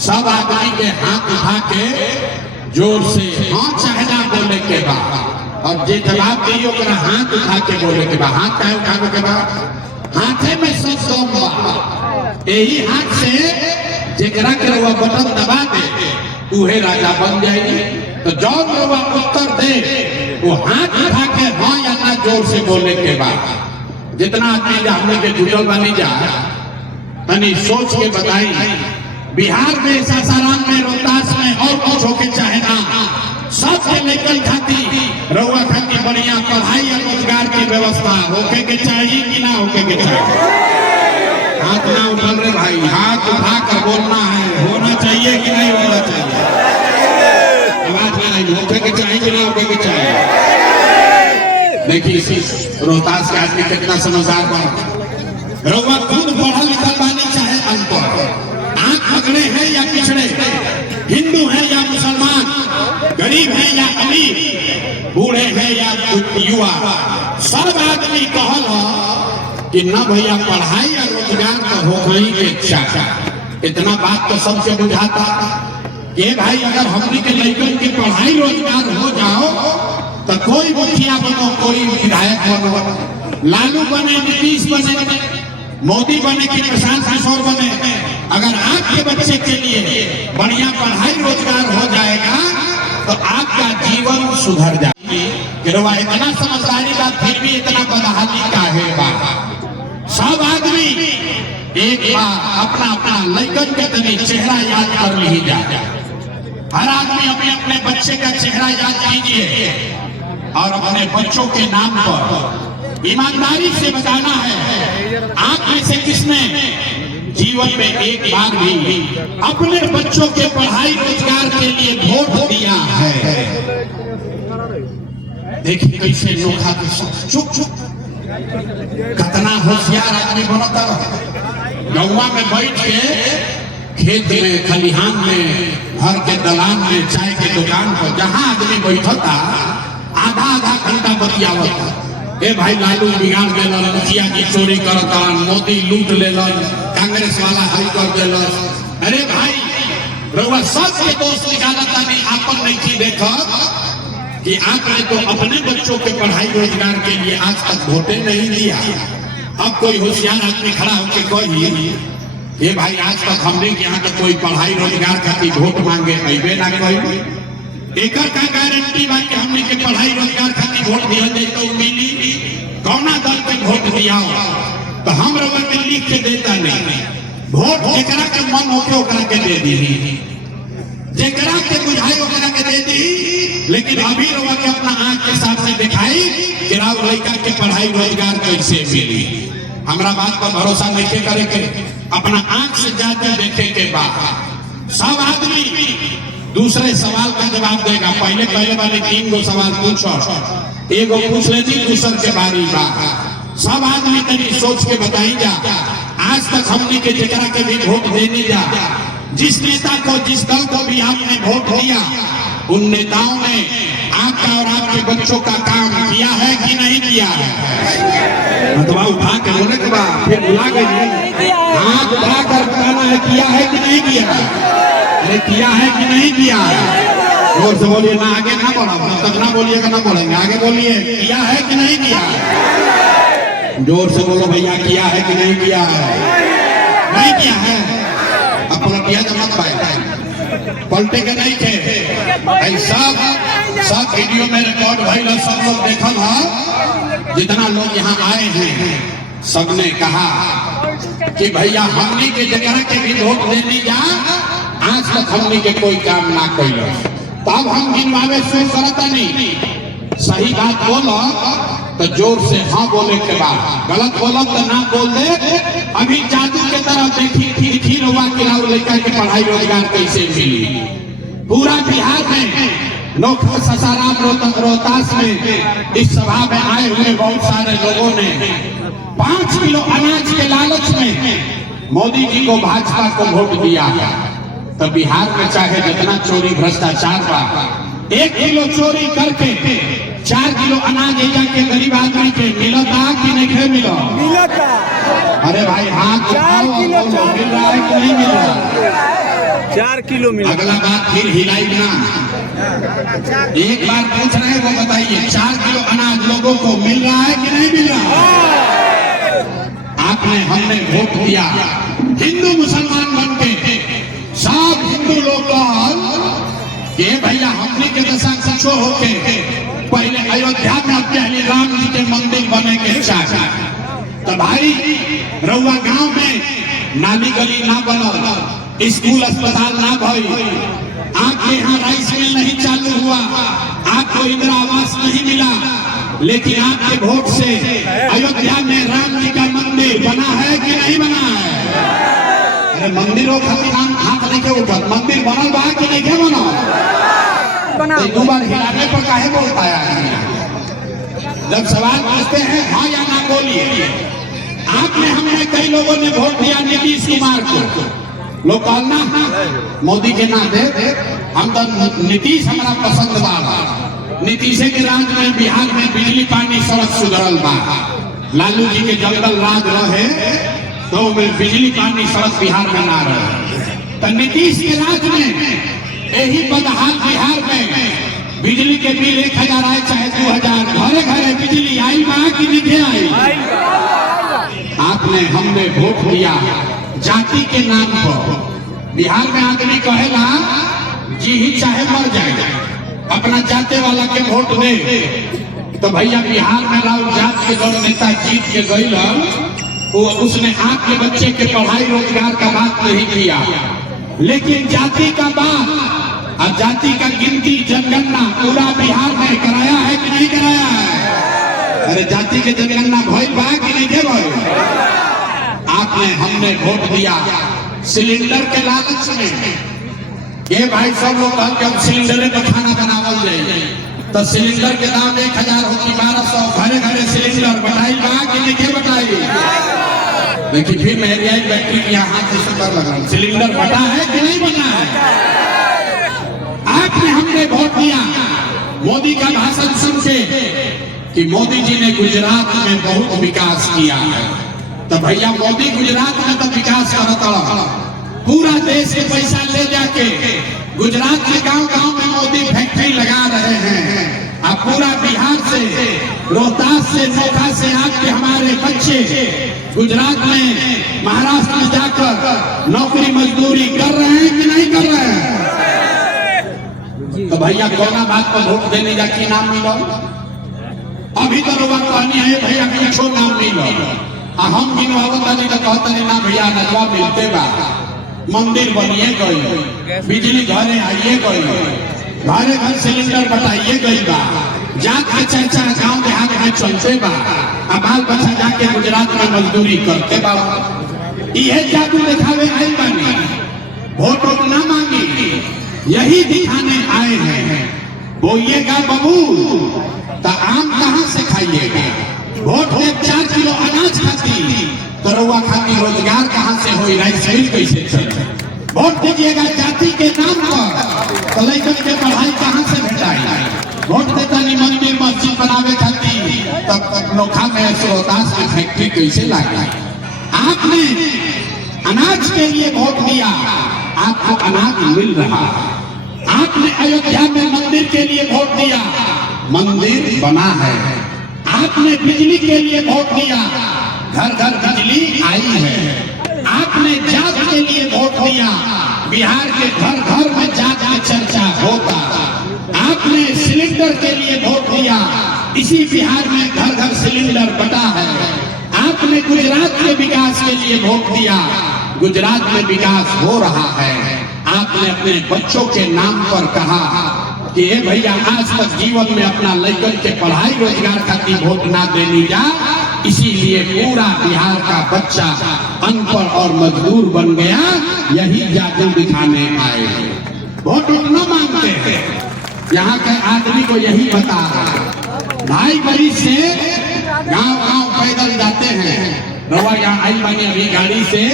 सब आदमी के हाथ उठा के जोर से हाँ चाहना बोले के बाद और जे जवाब दी ओकरा हाथ उठा के बोले के बाद। हाथ काहे उठावे के बाद? हाथे में सब दम बा। यही हाथ से जेकरा के वो बटन दबा दे उहे राजा बन जाएगी। तो जौन वो उत्तर दे वो हाथ उठा के हाँ या ना जोर से बोले के बाद। जितना आदमी हमने के जुटल बनी जा तनी सोच के बताई। बिहार में, सासाराम में, रोहतास में और कुछ होके चाहे ना, सबके लेकर खाती रउआ खाती बढ़िया पढ़ाई और रोजगार की व्यवस्था होके के चाहिए कि ना होके के चाहिए? हाथ ना उठल रे भाई, हाथ उठा कर बोलना है। होना चाहिए कि नहीं होना चाहिए? आवाज में नहीं, होके के चाहिए कि ना होके के चाहिए? देखिए इसी रोहतास के आदमी कितना समझदार बना। रउआ खुद पढ़ल लिखल बानी चाहे अनपढ़, आंख पकड़े हैं या पिछड़े, हिंदू है या मुसलमान, गरीब है या अमीर, बूढ़े हैं या युवा, सब आदमी कहल कि न भैया पढ़ाई और रोजगार तो हो गई के इच्छा। इतना बात तो सबसे बुझाता कि भाई अगर हमने के लड़कन की पढ़ाई रोजगार हो जाओ तो कोई मुखिया बनो, कोई विधायक बनो, लालू बने, नीतीश बने, मोदी बने कि प्रशांत किशोर बने, अगर आपके बच्चे के लिए बढ़िया पढ़ाई रोजगार हो जाएगा तो आपका जीवन सुधर जाएगा। इतना समझदारी बात फिर भी इतना बदहाली का है। सब आदमी एक बार अपना अपना लड़कन के तनी चेहरा याद कर ली जाए। हर आदमी अपने अपने बच्चे का चेहरा याद कीजिए और अपने बच्चों के नाम पर ईमानदारी से बताना है आप में से किसने जीवन में एक बार भी अपने बच्चों के पढ़ाई रोजगार के लिए वोट दिया है। देखिए कैसे नोखा चुप चुप कितना होशियार आदमी बनता है। गौवा में बैठ के खेत में, खलिहान में, घर के दलान में, चाय के दुकान पर जहाँ आदमी बैठता आधा आधा घंटा बतियावता। ए भाई लालू बिगाड़ देलन, मुखिया की चोरी करता, मोदी लूट लेलन, कांग्रेस वाला हल कर देलन। अरे भाई रउआ सबके दोस्त निकालता नहीं, आपन नहीं की देखा कि आपने तो अपने बच्चों के पढ़ाई रोजगार के लिए आज तक वोटे नहीं दिया। अब कोई होशियार आदमी खड़ा होकर कही ये भाई आज तक हमने यहाँ तक कोई पढ़ाई रोजगार खातिर वोट मांगे अबे ना कोई। एक का गारंटी बा कि हमने के पढ़ाई रोजगार खातिर वोट दिया जाए तो मिली? कौना दल के वोट दिया तो हम रउआ के लिख के देता नहीं। वोट जेकरा के मन होके ओकरा के दे दी, जेकरा के बुझाई ओकरा के दे दी। लेकिन अभी रउआ के अपना आंख के सामने दिखाई कि राव लड़का के पढ़ाई रोजगार कैसे मिली। हमरा बात पर भरोसा नहीं करे के, अपना आंख से जाके देखे के बाद सब आदमी दूसरे सवाल का जवाब देगा। पहले वाले 3 गो सवाल पूछो, एगो पूछ लेती दूसर के बारी बात। सब आदमी तनी सोच के बताई जा आज तक हमने के जेकरा के भी वोट देने जा, जिस नेता को, जिस दल को भी आपने वोट दिया, उन नेताओं ने आपका और आपके बच्चों का काम किया है कि नहीं किया है? तो उठा के बोले के बाद फिर बुला गई, हाथ उठा कर बताना है किया है कि नहीं किया? अरे किया है कि नहीं किया? जोर से बोलिए ना, आगे ना बढ़ा तब ना बोलिएगा, ना बोलेंगे, आगे बोलिए किया है कि नहीं किया? जोर से बोलो भैया, किया है कि नहीं किया? नहीं किया है। अब पलटिया तो मत पाए, पलटे के नहीं थे। सब वीडियो में रिकॉर्ड भइल, सब लोग देखल है। जितना लोग यहाँ आए हैं सबने कहा कि भैया हमने के जगह के भी वोट देने जा, आज तक हमने के कोई काम ना कैल। तब हम गिनवावे शुरू करता नहीं। सही बात बोलो तो जोर से हाँ बोले के बाद, गलत बोलो तो ना बोल दे। अभी जादू के तरह देखी हुआ कि लड़का के पढ़ाई रोजगार कैसे मिली। पूरा बिहार में, नोखा, सासाराम, रोहतास में इस सभा में आए हुए बहुत सारे लोगों ने 5 किलो अनाज के लालच में मोदी जी को, भाजपा को वोट दिया। तो बिहार में चाहे जितना चोरी भ्रष्टाचार बा, 1 किलो चोरी करके 4 किलो अनाज के गरीब आदमी के मिलता कि नहीं मिला? मिलता। अरे भाई हाथ उठाओ, मिल रहा है कि नहीं मिल रहा? 4 किलो मिला। अगला बार फिर हिलाई ना, एक बार पूछ रहे हैं वो बताइए 4 किलो अनाज लोगों को मिल रहा है कि नहीं मिल रहा? आपने हमने वोट दिया, हिंदू मुसलमान बन के सब हिंदू लोग ये भैया हमने के दशा कुछो होके पहले अयोध्या में अब पहले राम जी के मंदिर बने के चाहे तो भाई रउआ गांव में नाली गली ना बनो, स्कूल अस्पताल ना भई, आपके यहाँ राइस मिल नहीं चालू हुआ, आपको इंदिरा आवास नहीं मिला, लेकिन आपके वोट से अयोध्या में राम जी का मंदिर बना है कि नहीं बना है? अरे मंदिरों खातिर हाथ नहीं के उठा, मंदिर बनल बा कि नहीं के बना? दो बार हिलाने पर काहे बोलता है? जब सवाल पूछते हैं हाँ या ना बोलिए। आपने हमने कई लोगों ने वोट दिया नीतीश कुमार को, लोग कहना मोदी के नाम दे, हम तो नीतीश हमारा पसंद बा, नीतीश के राज में बिहार में बिजली पानी सड़क सुधरल बा, लालू जी के जंगल राज रहे तो बिजली पानी सड़क बिहार में ना रहे, तो नीतीश के राज में यही बदहाल बिहार में बिजली के बिल 1000 आए चाहे 2000, घरे घरे बिजली आई बा कि नहीं आई? आपने हमने वोट दिया जाति के नाम पर। बिहार में आदमी कहेला जी ही चाहे मर जाए, अपना जाते वाला के वोट दे, तो भैया बिहार में राहुल जात के जो नेता जीत के गई, उसने आपके बच्चे के पढ़ाई रोजगार का बात नहीं किया, लेकिन जाति का बात और जाति का गिनती जनगणना पूरा बिहार में कराया है कि नहीं कराया है? अरे जाति के जनगणना भइल बा कि नहीं के भइल? आपने हमने वोट दिया सिलेंडर के लालच में, ये भाई सब लोग कह सिलेंडर पर खाना बनावल जाए, तो सिलेंडर के दाम 1000 होती 1200, घरे घरे सिलेंडर बताई बा कि नहीं के बताई? लेकिन फिर मेरी आई बैटरी के यहाँ से सुंदर लगा, सिलेंडर बटा है कि नहीं बना है? आपने हमने वोट दिया मोदी का भाषण सुन के कि मोदी जी ने गुजरात में बहुत विकास किया है, तो भैया मोदी गुजरात में तो विकास करता, पूरा देश के पैसा ले जाके गुजरात में गांव गांव में मोदी फैक्ट्री लगा रहे हैं, अब पूरा बिहार से रोहतास से नोखा से आपके हमारे बच्चे गुजरात में महाराष्ट्र में जाकर नौकरी मजदूरी कर रहे हैं कि नहीं कर रहे हैं? तो भैया कोना बात पर वोट देने जा की नाम मिलो, अभी तो लोग कहनी है भैया कुछ नाम मिलो, हम गिनवावत नहीं तो कहते नहीं ना भैया नजवा मिलते बा, मंदिर बनिए गई, बिजली घरे आइए गई, घरे घर सिलेंडर बताइए गई बा, जाके चर्चा गांव देहात में चलते बा, अब बाल बच्चा जाके गुजरात में मजदूरी करते बा, यह जादू दिखावे आई बानी, वोट ना मांगी, यही दिखाने आए हैं। बोइएगा बबूल तो आम कहाँ से खाइएगा? वोट दे 4 किलो अनाज खाती तो रउआ खाती रोजगार कहाँ से हो, राइस मिल कैसे चले? वोट दीजिएगा जाति के नाम पर तो लड़कन के पढ़ाई कहाँ से भेटाई? वोट देता नहीं मंदिर मस्जिद बनावे खाती तब नोखा में रोहतास में फैक्ट्री कैसे लागी? आपने अनाज के लिए वोट दिया, आपको अनाज मिल रहा है। आपने अयोध्या में मंदिर के लिए वोट दिया, मंदिर बना है। आपने बिजली के लिए वोट दिया, घर घर बिजली आई है। आपने जात के लिए वोट दिया, बिहार के घर घर में जात की चर्चा होता। आपने सिलेंडर के लिए वोट दिया, इसी बिहार में घर घर सिलेंडर बटा है। आपने गुजरात के विकास के लिए वोट दिया, गुजरात में विकास हो रहा है। आपने अपने बच्चों के नाम पर कहा कि ये भैया आज तक जीवन में अपना लड़कन के पढ़ाई रोजगार खातिर वोट ना देनी जा, इसीलिए पूरा बिहार का बच्चा अनपढ़ और मजदूर बन गया। यही जादू दिखाने आए हैं। वोट न मांगते हैं, यहाँ के आदमी को यही बता रहा। 2.5 बरिस से गांव गांव पैदल जाते हैं। रवा यहाँ आई बनी अभी गाड़ी से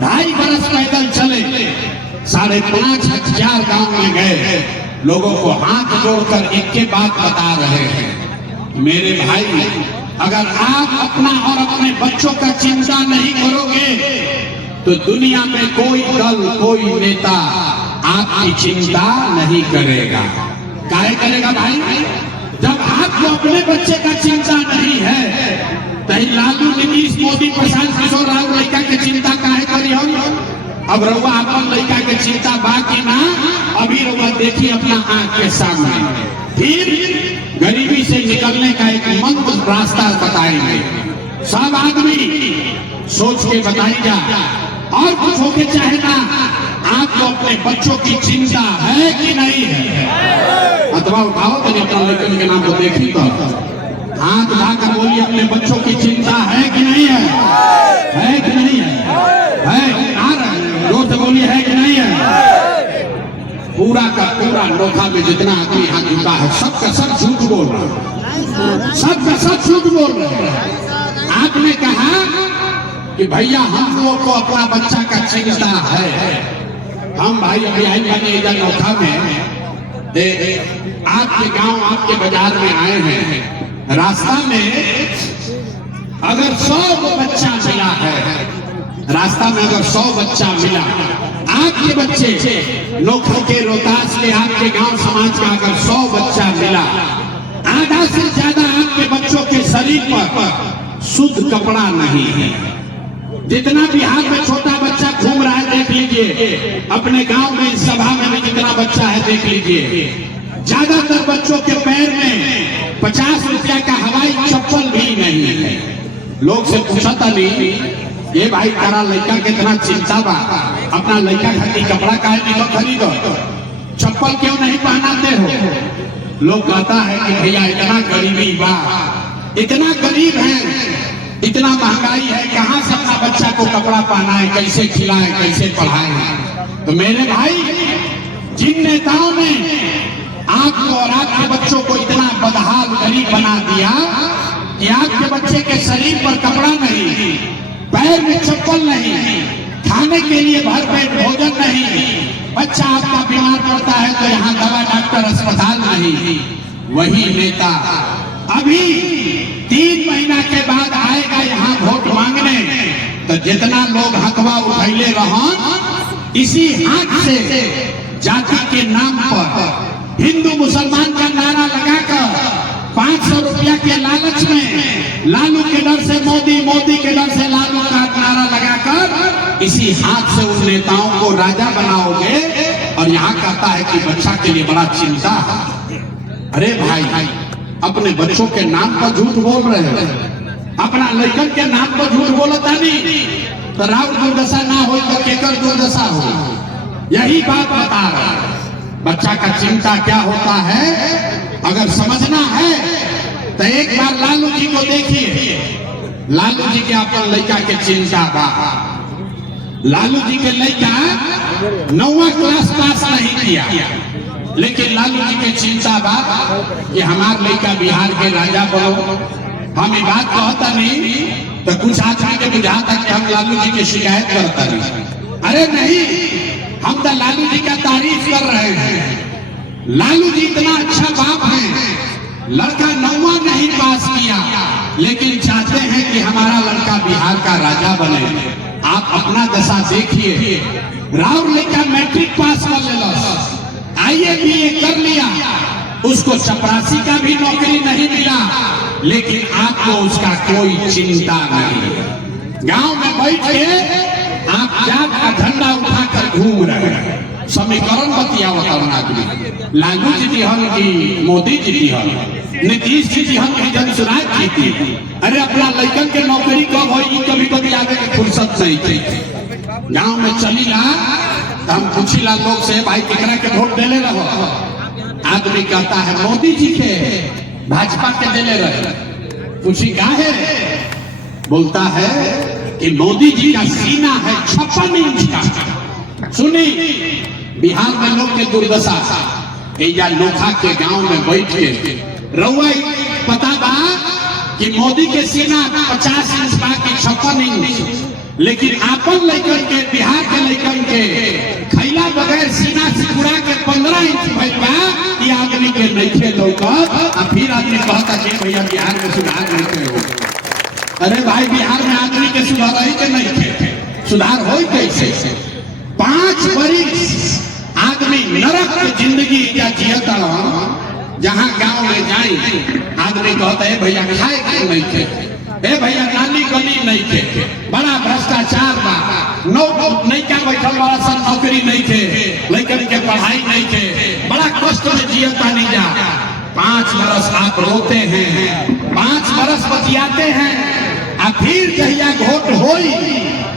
2.5 बरस पैदल चले, 5,500 गांव में गए, लोगों को हाथ जोड़कर एक के बात बता रहे हैं, मेरे भाई अगर आप अपना और अपने बच्चों का चिंता नहीं करोगे तो दुनिया में कोई दल कोई नेता आपकी चिंता नहीं करेगा। काहे करेगा भाई? जब आपको अपने बच्चे का चिंता नहीं है तो लालू, नीतीश, मोदी, प्रशांत किशोर राव लड़का के चिंता काहे करी हो? अब रउआ अपन लड़का के चिंता बाकी ना, अभी रउआ देखिए अपना आंख के सामने, फिर गरीबी से निकलने का एक मंत्र रास्ता बताएंगे। सब आदमी सोच के बताइएगा, और कुछ होके चाहे ना, आपको अपने बच्चों की चिंता है कि नहीं है? अथवा उठाओ तो अपना लड़के के नाम को देखी तो हाथ उठाकर बोलिए, अपने बच्चों की चिंता है कि नहीं है? है कि नहीं है? जोर से बोलिए, है कि नहीं है? पूरा का पूरा नोखा में जितना आदमी यहाँ जुटा है, सबका सब झूठ बोल रहा है, सबका सब झूठ बोल रहे हैं। आपने कहा कि भैया हम लोग को अपना बच्चा का चिंता है। हम भाई अभी आई बने इधर नोखा में, आपके गांव आपके बाजार में आए हैं, रास्ता में अगर 100 बच्चा मिला है, रास्ता में अगर 100 बच्चा मिला, आपके बच्चे नोखा के रोहतास के आपके गांव समाज का अगर 100 बच्चा मिला, आधा से ज्यादा आपके बच्चों के शरीर पर शुद्ध कपड़ा नहीं है। जितना बिहार में छोटा बच्चा घूम रहा है देख लीजिए, अपने गांव में सभा में भी जितना बच्चा है देख लीजिए, ज्यादातर बच्चों के पैर में 50 रुपया का हवाई चप्पल भी नहीं है। लोग से पूछा था नहीं, ये भाई तारा लड़का कितना चिंता बा, अपना लड़का खातिर कपड़ा काहे नहीं खरीदो, चप्पल क्यों नहीं पहनाते हो? लोग कहता है कि भैया इतना गरीबी बा, इतना गरीब है, इतना महंगाई है, कहाँ से अपना बच्चा को कपड़ा पहनाए, कैसे खिलाए, कैसे पढ़ाए? तो मेरे भाई, जिन नेताओं ने आपको और आपके बच्चों को इतना बदहाल गरीब बना दिया कि आपके बच्चे के शरीर पर कपड़ा नहीं, पैर में चप्पल नहीं, खाने के लिए भरपेट भोजन नहीं, बच्चा आपका बीमार पड़ता है तो यहाँ दवा डॉक्टर अस्पताल नहीं, वही नेता अभी 3 महीना के बाद आएगा यहाँ वोट मांगने, तो जितना लोग हकवा उठैले रहा, इसी हाथ से जाति के नाम पर हिंदू मुसलमान का नारा लगाकर 500 रुपया के लालच में, लालू के डर से मोदी, मोदी के डर से लालू का नारा लगाकर इसी हाथ से उन नेताओं को राजा बनाओगे, और यहाँ कहता है कि बच्चा के लिए बड़ा चिंता है। अरे भाई, अपने बच्चों के नाम पर झूठ बोल रहे हैं, अपना लड़कन के नाम पर झूठ बोलता नहीं, तो राउर दुर्दशा ना हो तो केकर दुर्दशा हो? यही बात बता रहा है। बच्चा का चिंता क्या होता है, अगर समझना है तो एक बार लालू जी को देखिए। लालू जी के अपन लड़का के चिंता बा, लालू जी के लड़का 9वां क्लास पास नहीं किया, लेकिन लालू जी के चिंता बा कि हमार लड़का बिहार के राजा बनो। हम ये बात कहता नहीं तो कुछ आदमी के बुझाता कि हम लालू जी की शिकायत करता नहीं। अरे नहीं, हम तो लालू जी का तारीफ कर रहे हैं। लालू जी इतना अच्छा बाप है, लड़का 9वां नहीं पास किया, लेकिन चाहते हैं कि हमारा लड़का बिहार का राजा बने। आप अपना दशा देखिए, राउर लड़का मैट्रिक पास कर लेला, IABA कर लिया, उसको चपरासी का भी नौकरी नहीं मिला, लेकिन आपको उसका कोई चिंता नहीं। गांव में बैठ के आप जात का झंडा उठाकर घूम रहे हैं, समीकरण बतियावत आदमी। लालू जी दिहन की मोदी जी दिहन, नीतीश जी दिहन की जनसुराज जी थी। अरे अपना लड़कन के नौकरी कब होगी कभी बतियावे की फुर्सत नहीं थी। गांव में चलीला तो हम पूछीला लोग से, भाई केकरा के वोट देले रहो? आदमी कहता है मोदी जी के, भाजपा के देले रहे। पूछी का है? बोलता है कि मोदी जी का सीना है 56 इंच का। सुनी बिहार में लोग के दुर्दशा, या नोखा के गांव में बैठ के रउआ पता बा कि मोदी के सीना 50 इंच बा कि 56 इंच, लेकिन आपन लड़कन के, बिहार के लड़कन के खैला बगैर सीना सिकुड़ा के 15 इंच भइल बा। ये आदमी के नइखे लौकत, आ फिर आदमी कहता कि भैया बिहार में सुधार नहीं हो। अरे भाई, बिहार में आदमी के सुधार ही के नहीं थे, सुधार हो कैसे? 5 बरिस आदमी नरक की जिंदगी या जियता जहां गांव में जाए आदमी कहता है भैया खाए क्यों नहीं थे, ए भैया नाली गली नहीं थे, बड़ा भ्रष्टाचार बा, नहीं क्या बैठल बड़ा सन नौकरी नहीं थे, लेकिन के पढ़ाई नहीं थे, बड़ा कष्ट में जियता नहीं जा। 5 बरस आप रोते हैं, 5 बरस बतियाते हैं, और फिर कहिया वोट होई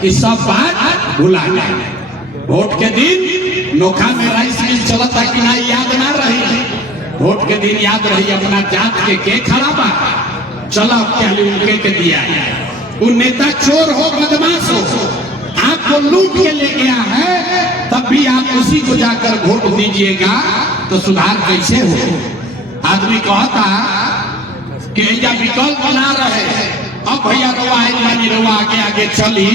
कि सब बात भुला जाए। वोट के दिन नोखा में राइस मिल चलता कि ना याद ना रही, वोट के दिन याद रही अपना जात के खराबा चला पहले उनके के दिया। वो नेता चोर हो बदमाश हो, आपको लूट के ले गया है, तब भी आप उसी को जाकर वोट दीजिएगा तो सुधार कैसे हो? आदमी कहता कि या विकल्प ना रहे, अब भैया रवा आइलानी रवा आगे आगे चली,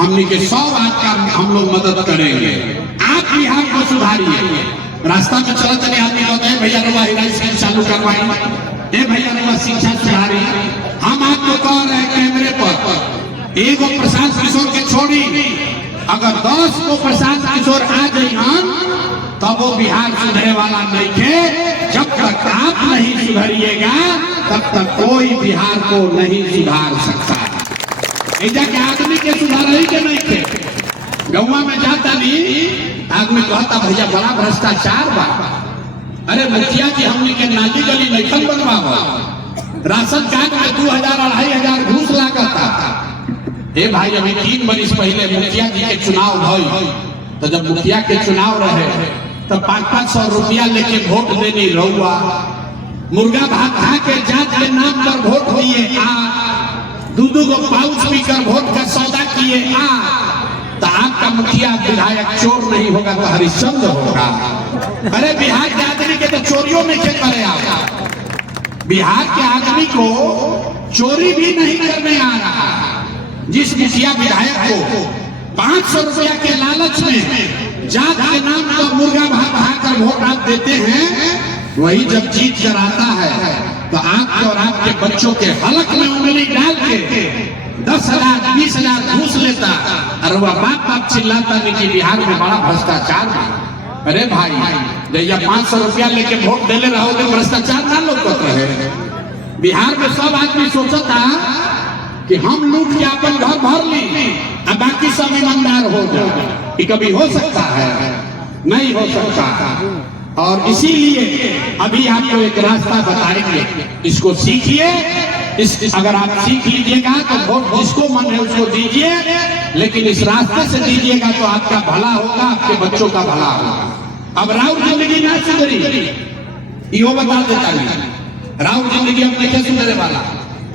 हमने के 100 बात का हम लोग मदद करेंगे, आप बिहार को सुधारिए। रास्ता में चला चले आदमी कहते हैं भैया रवा राइस चालू करवाई, ए भैया रवा शिक्षा सुधारी। हम आपको कह रहे हैं कैमरे पर, एगो प्रशांत किशोर के छोड़ी अगर 10 को प्रशांत किशोर आ जाए तब वो बिहार सुधरे वाला नहीं थे। जब तक आप नहीं सुधरिएगा तब तक कोई बिहार को नहीं सुधार सकता। ऐसा के आदमी के सुधार ही के नहीं थे। गौवा में जाता नहीं आदमी कहता भैया बड़ा भ्रष्टाचार बा, अरे मुखिया जी हमने के नाली गली नहीं बनवा, राशन कार्ड में 2000-2500 घूस लागता। ए भाई अभी 3 बरिस पहले मुखिया जी के चुनाव भई, तो जब मुखिया के चुनाव रहे तो 500 रुपया लेके वोट देनी रहुआ, मुर्गा भात खा के जात के नाम पर वोट दिए आ, 2-2 गो पाउच पीकर वोट का सौदा किए आ, तो आपका मुखिया विधायक चोर नहीं होगा तो हरिश्चंद्र होगा। अरे बिहार के आदमी के तो चोरियों में क्या करे आप? बिहार के आदमी को चोरी भी नहीं करने आ रहा। जिस मुखिया विधायक को 500 रुपया के लालच में जात के नाम पर मुर्गा भाग कर वोट आप देते हैं, वही जब जीत कर आता है तो आपके और आपके बच्चों के हलक में उंगली डाल के 10,000-20,000 घूस लेता और वह बाप चिल्लाता नहीं कि बिहार में बड़ा भ्रष्टाचार है। अरे भाई जैया 500 रुपया लेके वोट देले रहो तो भ्रष्टाचार ना लोग रहे। बिहार में सब आदमी सोचता कि हम लूट के अपन घर भर ली और बाकी सब ईमानदार हो जाए, ये कभी हो सकता है? नहीं हो सकता। और इसीलिए अभी आपको एक रास्ता बताएंगे, इसको सीखिए। अगर आप सीख लीजिएगा तो वोट जिसको मन है उसको दीजिए, लेकिन इस रास्ते से दीजिएगा तो आपका भला होगा, आपके बच्चों का भला होगा। अब राउर जिंदगी ना सुधरी यो बता देता नहीं, राउर जिंदगी अब नहीं सुधरे वाला।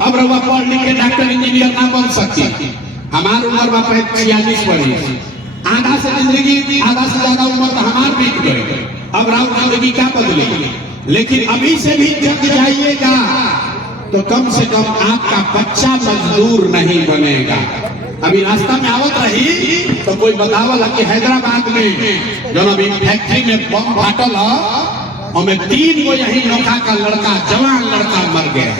अब रवा पढ़ लिख के डॉक्टर इंजीनियर ना बन सकती। हमारी उम्र में 46 पड़ी, आधा से जिंदगी आधा से ज्यादा उम्र तो हमार बीत गई। अब राउर जिंदगी क्या बदलेगी? लेकिन अभी से भी जग जाइएगा तो कम से कम आपका बच्चा मजदूर नहीं बनेगा। अभी रास्ता में आवत रही तो कोई बतावल कि हैदराबाद में जो अभी फैक्ट्री में बम फाटल और 3 को यही नौका का लड़का जवान लड़का मर गया।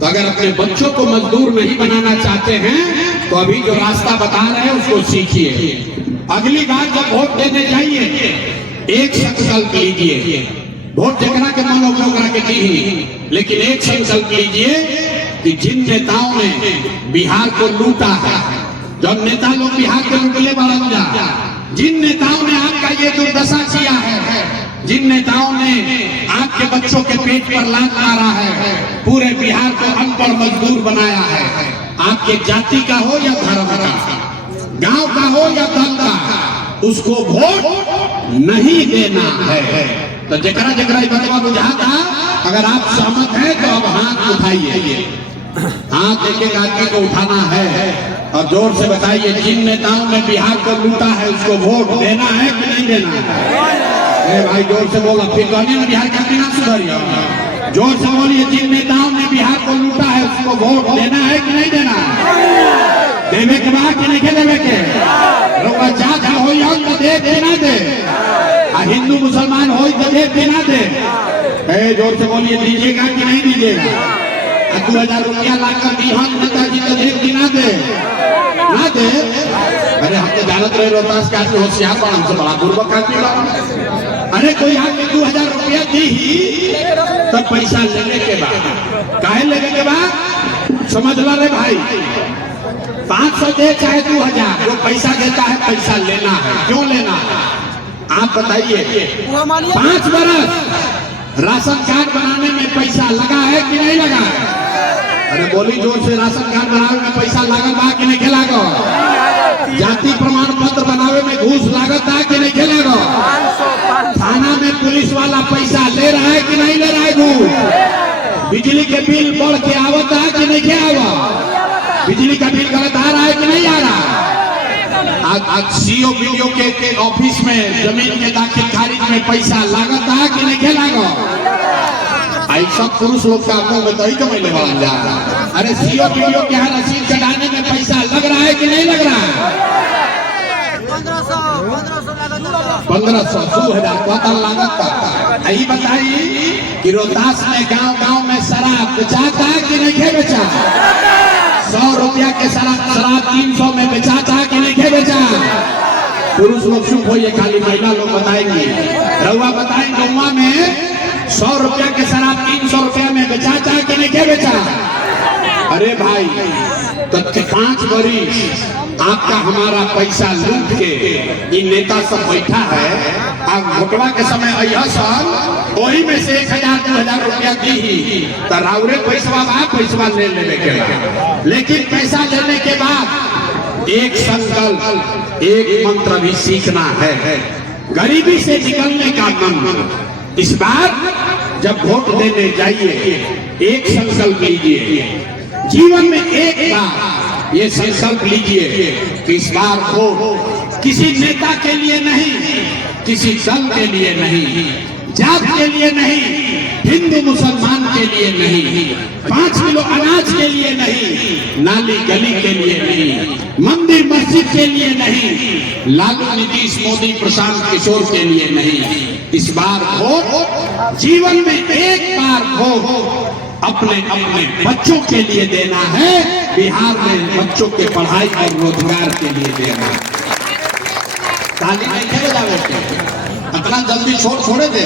तो अगर अपने बच्चों को मजदूर नहीं बनाना चाहते हैं तो अभी जो रास्ता बता रहे हैं उसको सीखिए। अगली बार जब वोट देने जाइए एक संकल्प लीजिए, वोट जगरा के मन ओकरा के दी, लेकिन एक संकल्प लीजिए कि जिन नेताओं ने बिहार को लूटा है, जब नेता लोग बिहार के लुटले बरन जा, जिन नेताओं ने आपका ये दुर्दशा किया है, जिन नेताओं ने आपके बच्चों के पेट पर लात मारा है, पूरे बिहार को अनपढ़ मजदूर बनाया है, आपके जाति का हो या धर्म का, गांव का हो या दल का, उसको वोट नहीं देना है। तो जकरा जकरा बतवा बुझाता, अगर आप सहमत हैं तो अब हाथ उठाइए। हाथ एक एक आदमी को उठाना है और जोर से बताइए, जिन नेताओं ने बिहार को लूटा है उसको वोट देना है कि नहीं देना है? भाई जोर से बोला, फिर कहने में बिहार का बिना सुधरिए। जोर से बोलिए, जिन नेताओं ने बिहार को लूटा है उसको वोट देना है कि नहीं देना है? देवे के बाद कि नहीं देवे के? लोग जात हो तो दे देना दे, हिंदू मुसलमान हो तो दे देना दे। जोर से बोलिए, दीजिएगा कि नहीं दीजिएगा? 2000 रुपया लाकर दिहन नेताजी तो देख कि ना दे ना दे। अरे हम तो जानत रहे रोहतास के आदमी होशियार बड़ा, हमसे बड़ा बुर्बक आदमी बा। अरे कोई आके 2000 रुपया दी तब पैसा लेने के बाद काहे लेने के बाद समझ ला रे भाई, 500 दे चाहे 2000, जो पैसा देता है पैसा लेना है। क्यों लेना है आप बताइए? 5 बरस राशन कार्ड बनाने में पैसा लगा है कि नहीं लगा है? अरे बोली जोर से, राशन कार्ड बनाने में पैसा लागत बा कि नहीं लागत? जाति प्रमाण पत्र बनावे में घूस लागत है कि नहीं लागत? थाना में पुलिस वाला पैसा ले रहा है कि नहीं ले रहा है घूस? बिजली के बिल बढ़ के आवत है कि नहीं आवत? बिजली का बिल गलत आ रहा है कि नहीं आ रहा? आज सीओ वीडियो के ऑफिस में जमीन के दाखिल खारिज में पैसा लागत है कि नहीं लागत? ऐसा पुरुष लोग का मुंह में दही कमाई वाला जा रहा है। अरे सीओ वीडियो के यहाँ रसीद चढ़ाने में पैसा लग रहा है कि नहीं लग रहा है? 1500 2000 पता लागत का। यही बताइए कि रोहतास में गांव गांव में शराब बेचाता है कि नहीं बेचा? 100 रुपया के शराब 300 में बेचाता है कि नहीं बेचा? पुरुष लोग चुप होइए, खाली महिला लोग बताएंगे। रउआ बताएं गौवा में 100 रुपया के शराब 300 रुपया में बेचाता है कि नहीं बेचा? अरे भाई तो 5 बरिस आपका हमारा पैसा लूट के इन नेता सब बैठा है। अब घोटवा के समय अयह सब वही में से 1000 2000 रुपया दी तो राउरे पैसा ले लेने के बाद, लेकिन पैसा लेने के बाद एक संकल्प एक मंत्र भी सीखना है, गरीबी से निकलने का मंत्र। इस बार जब वोट देने जाइए एक संकल्प लीजिए, जीवन में एक बार ये संकल्प लीजिए कि इस बार वोट किसी नेता के लिए नहीं, किसी दल के लिए नहीं, जात के लिए नहीं, हिंदू मुसलमान के लिए नहीं, 5 किलो अनाज के लिए नहीं, नाली गली के लिए नहीं, मंदिर मस्जिद के लिए नहीं, लालू नीतीश मोदी प्रशांत किशोर के लिए नहीं। इस बार वोट जीवन में एक बार वोट अपने अपने बच्चों के लिए देना है। बिहार में बच्चों के पढ़ाई और रोजगार के लिए देना है। ताली नहीं बजावे, इतना जल्दी छोड़े दे।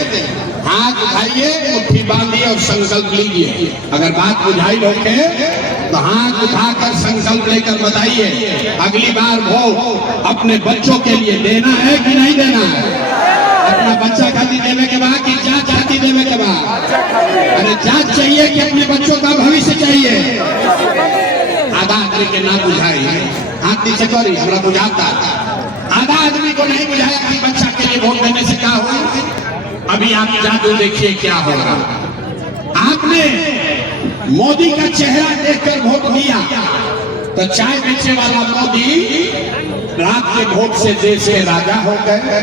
हाथ उठाइए, मुट्ठी बांधिए और संकल्प लीजिए। अगर बात बुझाई होके तो हाथ उठाकर संकल्प लेकर बताइए अगली बार वो अपने बच्चों के लिए देना है कि नहीं देना है? अपना बच्चा खाती देवे के बाद कि जात जाति देवे के बाद? अरे जात चाहिए कि अपने बच्चों का भविष्य चाहिए? आधा आदमी के ना बुझाई, हाथ नीचे करी, हमरा बुझाता। आधा आदमी को नहीं बुझाया कि बच्चा के लिए वोट देने से क्या होगा। अभी आप जादू देखिए क्या होगा। आपने मोदी का चेहरा देखकर वोट दिया तो चाय बेचने वाला मोदी रात के वोट से देश के राजा हो गए।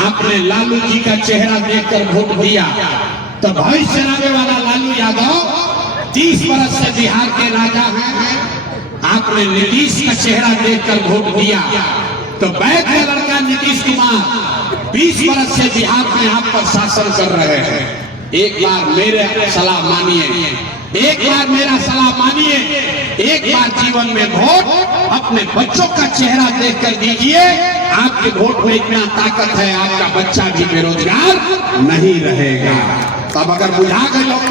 आपने लालू जी का चेहरा देखकर वोट दिया तो भविष्य चलाने वाला लालू यादव 30 बरस से बिहार के राजा हैं। आपने नीतीश का चेहरा देखकर वोट दिया तो बैठ का लड़का नीतीश कुमार 20 बरस से बिहार में आप पर शासन कर रहे हैं। एक बार मेरे सलाह मानिए, एक बार मेरा सलाह मानिए, एक बार जीवन में वोट अपने बच्चों का चेहरा देखकर दीजिए। आपके वोट में इतना ताकत है, आपका बच्चा भी बेरोजगार नहीं रहेगा। तब अगर बुझा गए लोग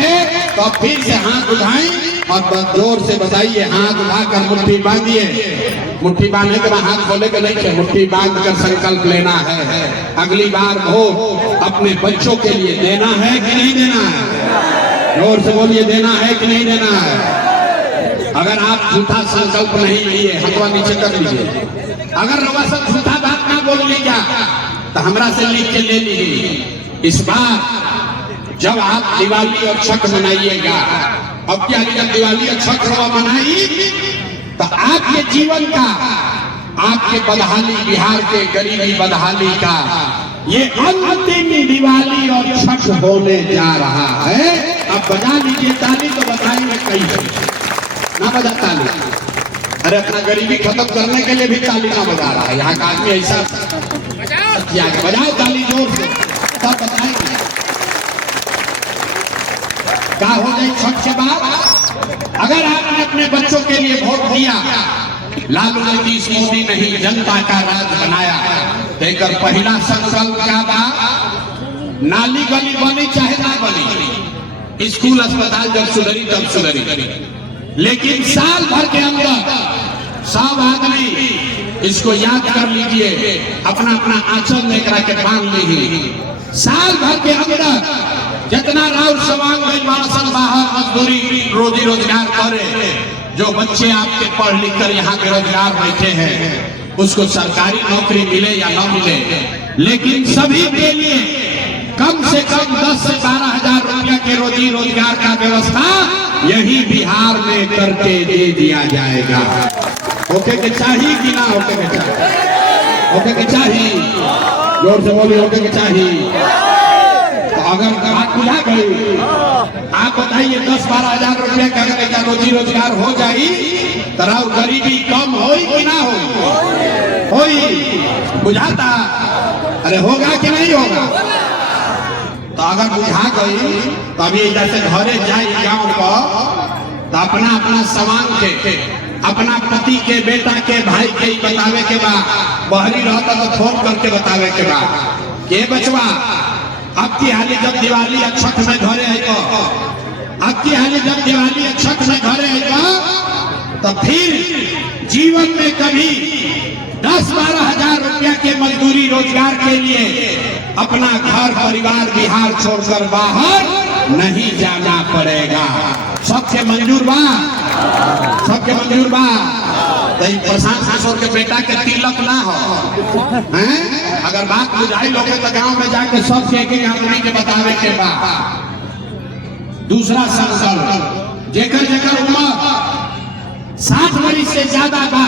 तो फिर से हाथ उठाएं और जोर से बताइए। हाथ उठाकर मुट्ठी बांधिए। मुट्ठी बांधने के बाद हाथ खोले के नहीं, मुट्ठी बांध कर संकल्प लेना है अगली बार वो अपने बच्चों के लिए देना है कि नहीं देना है? जोर से बोलिए, देना है कि नहीं देना है? अगर आप झूठा संकल्प नहीं लिए हथवा नीचे कर लीजिए। अगर रवा सब झूठा बात ना बोल लीजिए तो हमरा से लिख के ले लीजिए। इस बार जब आप दिवाली और छठ मनाइएगा, अब क्या जब दिवाली और छठ रवा मनाई तो आपके जीवन का, आपके बदहाली, बिहार के गरीबी बदहाली का ये अंतिम दिवाली और छठ होने जा रहा है। अब बजा लीजिए ताली तो बताएंगे कैसे। ना बजा ताली, अरे अपना गरीबी खत्म करने के लिए भी ताली ना बजा रहा है। यहाँ का आदमी ऐसा बजाओ ताली जोर से, तब बताएंगे क्या हो जाए छठ के बाद। अगर आपने अपने बच्चों के लिए वोट दिया, लालू नीतीश मोदी नहीं जनता का राज बनाया, तो एक पहला संकल्प क्या बा? नाली गली बनी चाहे ना बनी, स्कूल अस्पताल जब सुधरी तब सुधरी, लेकिन साल भर के अंदर सब आदमी इसको याद कर लीजिए, अपना अपना आंचल में करा के बांध लीजिए। साल भर के अंदर जितना राउर सवांग बाहर मजदूरी रोजी रोजगार करे, जो बच्चे आपके पढ़ लिख कर यहाँ बेरोजगार बैठे हैं, उसको सरकारी नौकरी मिले या न मिले, लेकिन सभी के लिए कम से कम 10 से 12 हजार रुपया के रोजी रोजगार का व्यवस्था यही बिहार में करके दे दिया जाएगा। होके के चाहिए कि ना होके के चाहिए? होके के चाहिए, जोर से बोलिए, होके के चाहिए। तो अगर बात बुझा गई, आप बताइए 10-12 हजार रुपया का अगर एक रोजी रोजगार हो जाए तो राव गरीबी कम होई कि ना होई? बुझाता? अरे होगा कि नहीं होगा? तो अगर बुझा गई तो अभी जैसे घरे जाए गाँव पर, तो अपना अपना सवांग के, अपना पति के, बेटा के, भाई के बतावे के बाद, बहरी रहता तो फोन करके बतावे के बाद, के बचवा अब की हाली जब दिवाली छठ में घरे है, अब की हाली जब दिवाली छठ में घरे है, तो फिर जीवन में कभी 10-12 हजार रुपया के मजदूरी रोजगार के लिए अपना घर परिवार बिहार छोड़कर बाहर नहीं जाना पड़ेगा। सबके मंजूर बा? सबके मंजूर बा? तो प्रशांत किशोर के बेटा के तिलक ना हो हैं? अगर बात बुझाई लोग तो गांव में जाके सबके एक आदमी के बतावे के बा। दूसरा संकल्प, जेकर जेकर उम्र 60 वर्ष से ज्यादा बा,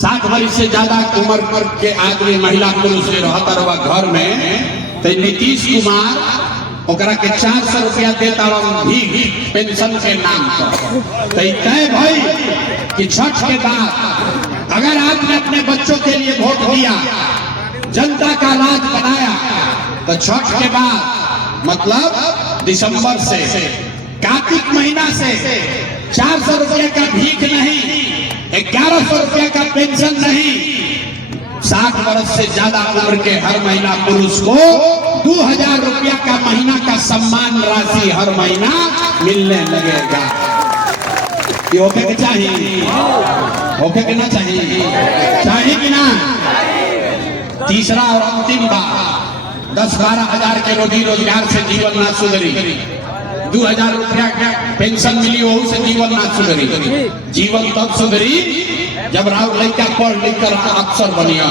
60 वर्ष से ज्यादा उम्र के आदमी, महिला पुरुष के रहता रहा घर में, तो नीतीश कुमार ओकरा के 400 रुपया देता भी पेंशन के नाम पर। तो तय भाई कि छठ के बाद अगर आपने अपने बच्चों के लिए वोट दिया, जनता का राज बनाया, तो छठ के बाद मतलब दिसंबर से, कार्तिक महीना से 400 रुपया का भीख नहीं, 1100 रुपया का पेंशन नहीं, 60 वर्ष से ज्यादा उम्र के हर महिला पुरुष को 2000 रुपया का महीना का सम्मान राशि हर महीना मिलने लगेगा। ये होके के चाहिए? होके के ना चाहिए? चाहिए कि ना? तीसरा और अंतिम बात, 10-12 हजार के रोजी रोजगार से जीवन ना सुधरी, 2000 रुपया का पेंशन मिली वह से जीवन ना सुधरी। जीवन तब सुधरी जब राव लड़का पढ़ लिख कर अफसर बनिया।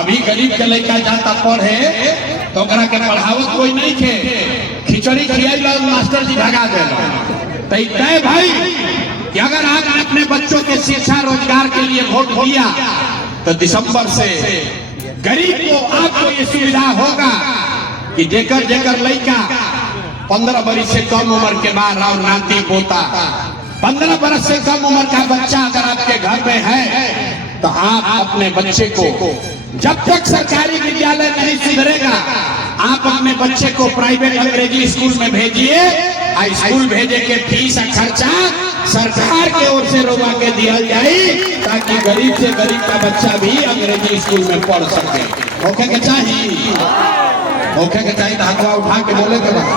अभी गरीब के लड़का जाता पढ़े तो के पढ़ावत कोई नहीं थे, खिचड़ी खियाई मास्टर जी भगा दे। तय भाई कि अगर आपने अपने बच्चों के शिक्षा रोजगार के लिए वोट दिया, तो दिसंबर से गरीब को आपको ये सुविधा होगा कि जेकर जेकर लड़का 15 वर्ष से कम उम्र के बाद राव नाती पोता, 15 वर्ष से कम उम्र का बच्चा अगर आपके घर में है, तो आप अपने बच्चे को, जब तक सरकारी विद्यालय नहीं सुधरेगा, आप अपने बच्चे को प्राइवेट अंग्रेजी स्कूल में भेजिए। स्कूल भेजे के फीस खर्चा सरकार के ओर से रोका के दिया जाए, ताकि गरीब से गरीब का बच्चा भी अंग्रेजी स्कूल में पढ़ सके। होके के चाहिए? होके के चाहिए? हाथवा उठा के बोले के बाद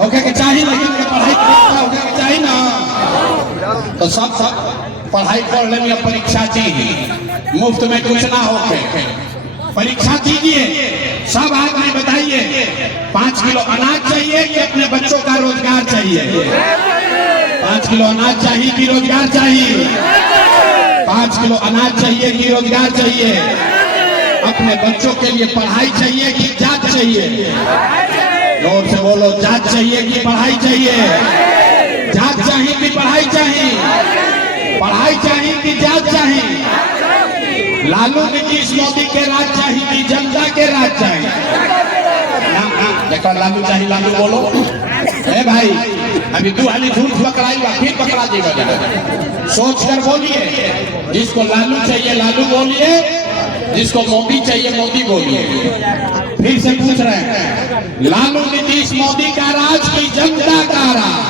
होके के चाहिए, लेकिन पढ़ाई होके के चाहिए ना। तो सब पढ़ाई पढ़ लेंगे, परीक्षा दी मुफ्त में कुछ ना होके परीक्षा दीजिए। सब आदमी बताइए 5 किलो अनाज चाहिए कि अपने बच्चों का रोजगार चाहिए? 5 किलो अनाज चाहिए कि रोजगार चाहिए? 5 किलो अनाज चाहिए कि रोजगार चाहिए? अपने बच्चों के लिए पढ़ाई चाहिए कि जांच चाहिए? जोर से बोलो, जांच चाहिए कि पढ़ाई चाहिए? जांच चाहिए कि पढ़ाई चाहिए? पढ़ाई चाहिए कि जांच चाहिए? लालू नीतीश मोदी के राज चाहिए कि जनता के राज चाहिए? देखो लालू चाहिए, लालू बोलो। ए भाई, अभी 2 हाली झूठ पकड़ाई, फिर पकड़ा देगा। सोच कर बोलिए, जिसको लालू चाहिए लालू बोलिए, जिसको मोदी चाहिए मोदी बोलिए। फिर से पूछ रहे हैं, लालू नीतीश मोदी का राज की जनता का राज?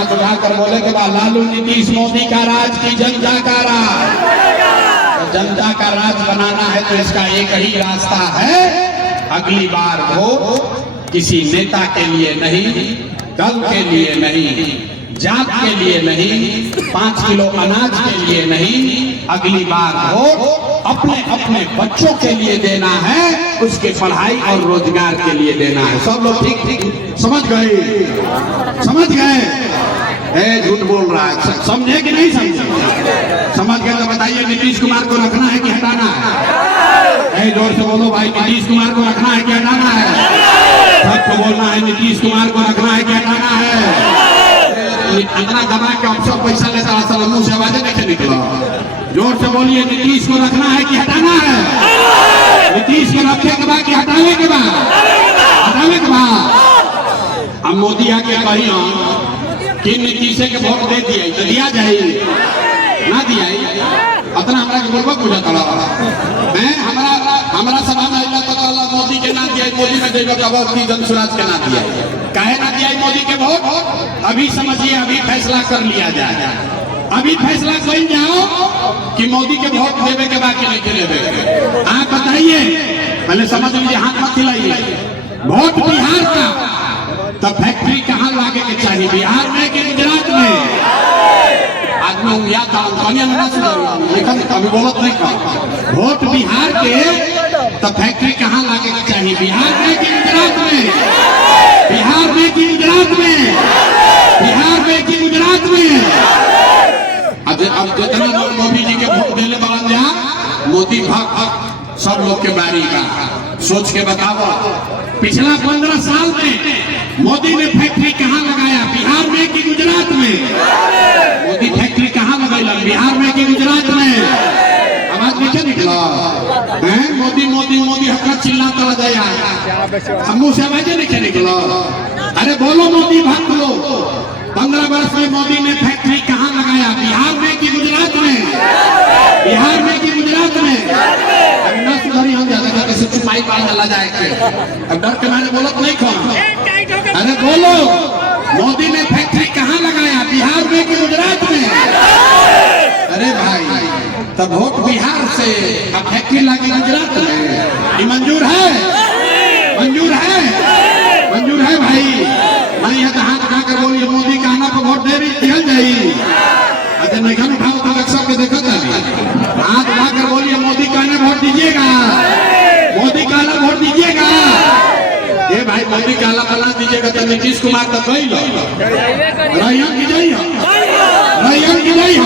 हाथ उठाकर बोले के बाद लालू नीतीश मोदी का राज की जनता का राज। तो जनता का राज बनाना है तो इसका एक ही रास्ता है, अगली बार वोट किसी नेता के लिए नहीं, दल के लिए नहीं, जात के लिए नहीं, 5 किलो अनाज के लिए नहीं, अगली बार वोट अपने अपने बच्चों के लिए देना है, उसके पढ़ाई और रोजगार के लिए देना है। सब लोग ठीक ठीक समझ गए? समझ गए? झूठ बोल रहा है, समझे कि नहीं समझे? समझ गए तो बताइए नीतीश कुमार को रखना है कि हटाना है? जोर से बोलो भाई, नीतीश कुमार को रखना है कि हटाना है? सबको बोलना है नीतीश कुमार को रखना है कि हटाना है? इतना दबा के अफसर पैसा लेता असल मुंह से आवाजें नहीं निकला। जोर से बोलिए, नीतीश को रखना है कि हटाना है? नीतीश को रखे के बाद कि हटावे के बाद? हटावे के बाद। अब मोदी आके कही कि नीतीश के वोट दे दिया तो दिया जाए ना दिया, अपना हमारा के बोलबा पूजा तड़ा मैं हमारा सभा में आइला तो कहला मोदी के ना दिया, मोदी में देबो कबो की जन स्वराज के ना दिया, काहे ना दिया मोदी के वोट? अभी समझिए, अभी फैसला कर लिया जाए, अभी फैसला कर जाओ कि मोदी के वोट देवे के बाकी नहीं के लेवे। आप बताइए, पहले समझ लीजिए, हाथ मत हिलाइए। वोट बिहार का, तब फैक्ट्री कहाँ लागे के चाहिए? बिहार में कि गुजरात में? आदमी याद था अभी बोलत नहीं था। वोट बिहार के, तब फैक्ट्री कहाँ लागे के चाहिए? बिहार में कि गुजरात में? बिहार में कि गुजरात में? बिहार में कि गुजरात में? अब जितना लोग मोदी जी के वोट देने वाला जा, मोदी भाग सब लोग के बारी का सोच के बताओ। पिछला 15 साल में मोदी ने फैक्ट्री कहाँ लगाया? बिहार में कि गुजरात में? मोदी फैक्ट्री कहाँ लगाया? बिहार में कि गुजरात में? आवाज नीचे निकला है? मोदी मोदी मोदी हक्का चिल्लाता जाया, मुंह से आवाजें नीचे निकला। अरे बोलो मोदी भाग लो। 15 वर्ष में मोदी ने फैक्ट्री कहाँ लगाया? बिहार में कि गुजरात में? बिहार में कि गुजरात में? न सुधरी हम ज्यादा कैसे चुपाई पाल डाला जाए, अब डर के मैंने बोलत नहीं कौन। अरे बोलो, मोदी ने फैक्ट्री कहाँ लगाया? बिहार में कि गुजरात में? अरे भाई, तब वोट बिहार से, अब फैक्ट्री लगी गुजरात में, ये मंजूर है? मंजूर है? मंजूर है भाई? नहीं है तो हाथ उठाकर बोलिए, मोदी का आना पर वोट दे रही दिया जाए। अगर नहीं उठाओ तो सबके देखा था, हाथ उठाकर बोलिए, मोदी का आना वोट दीजिएगा, मोदी का आना वोट दीजिएगा। ये भाई मोदी का आला बना दीजिएगा तो नीतीश कुमार तो कही लो रहियन की जाइए, रहियन की जाइए,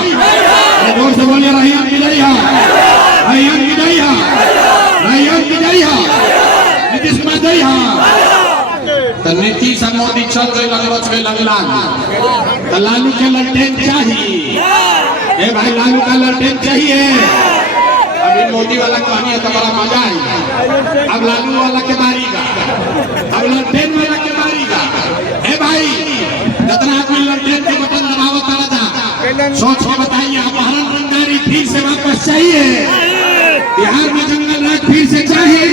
जोर से बोलिए, रहियन की जाइए, रहियन की जाइए, रहियन की जाइए, नीतीश कुमार जाइए। तो नीतीश और मोदी चल गए, बच गए लगला, तो लालू के ललटेन चाहिए। ए भाई, लालू का ललटेन चाहिए। अभी मोदी वाला कहानी है तो बड़ा मजा आई, अब लालू वाला के बारी का, अब ललटेन वाला के बारी का। ए भाई, जितना आदमी ललटेन के बटन दबावो तारा था, सोच के बताइए, अपहरण रंगदारी फिर से वापस चाहिए? बिहार में जंगल राज फिर से चाहिए?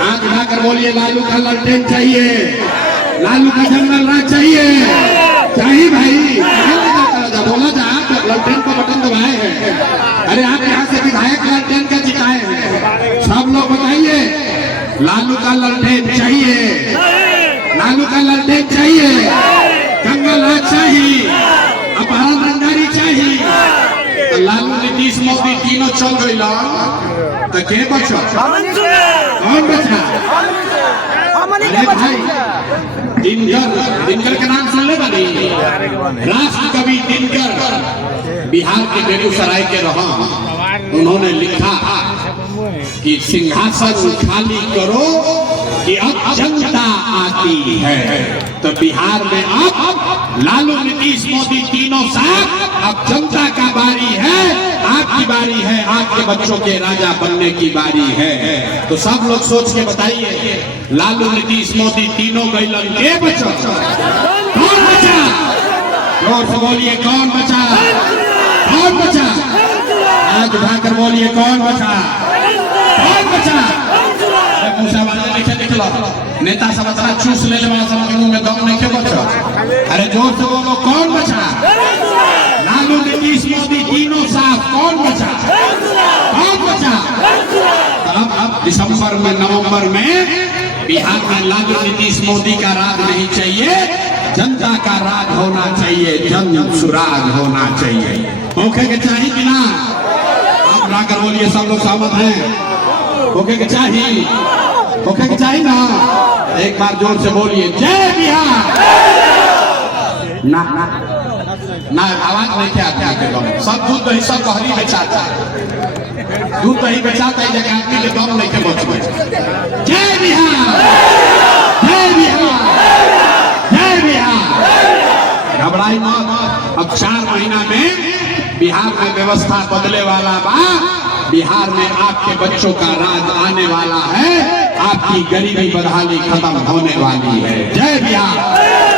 हाथ उठाकर बोलिए, लालू का ललटेन चाहिए, लालू का जंगल राज चाहिए? चाहिए भाई? बोला जा, ललटेन का बटन दबाए हैं। अरे आप यहाँ से विधायक ललटेन का जिताए हैं, सब लोग बताइए, लालू का ललटेन चाहिए, लालू का ललटेन चाहिए, जंगल राज चाहिए, अपहरण रंगदारी चाहिए। तो लालू नीतीश मोदी तीनों चल गई, तो के बचा? कौन बचा? अरे भाई, दिनकर के नाम सुन ले बनी, राष्ट्र कवि दिनकर बिहार के बेगूसराय के रहा, उन्होंने लिखा कि सिंहासन खाली करो कि अब जनता आती है। तो बिहार में अब लालू नीतीश मोदी तीनों साथ, अब जनता का बारी है, आपकी बारी है, आपके बच्चों के राजा बनने की बारी है। तो सब लोग सोच के बताइए, लालू नीतीश मोदी तीनों गैलन के बचा? कौन बचा? जोर से बोलिए, कौन बचा? कौन बचा? आज उठाकर बोलिए, कौन बचा? कौन बचा? मुझसे आवाज़ें नीचे निकलो। नेता सब इतना चूस ले लेवा सब के मुंह में दम नहीं के बचा। अरे जोर से बोलो, कौन बचा? लालू, नीतीश, मोदी तीनों साथ कौन बचा? कौन बचा? अब दिसंबर में, नवंबर में बिहार में लालू, नीतीश, मोदी का राज नहीं चाहिए, जनता का राज होना चाहिए, जन सुराज होना चाहिए। ओके के चाहिए कि ना? आप लाकर बोलिए, सब लोग सहमत हैं? ओके के चाहिए? ओके के चाहिए ना? एक बार जोर से बोलिए, जय बिहार। ना ना ना, आवाज नहीं क्या क्या के दम, सब दूध दही सब बहरी बेचाता है, दूध दही बेचाता है, जगह आदमी के दम नहीं के बचबे। जय बिहार, जय बिहार, जय बिहार। घबराई मत, अब 4 महीना में बिहार में व्यवस्था बदले वाला बा। बिहार में आपके बच्चों का राज आने वाला है, आपकी गरीबी बदहाली खत्म होने वाली है। जय बिहार।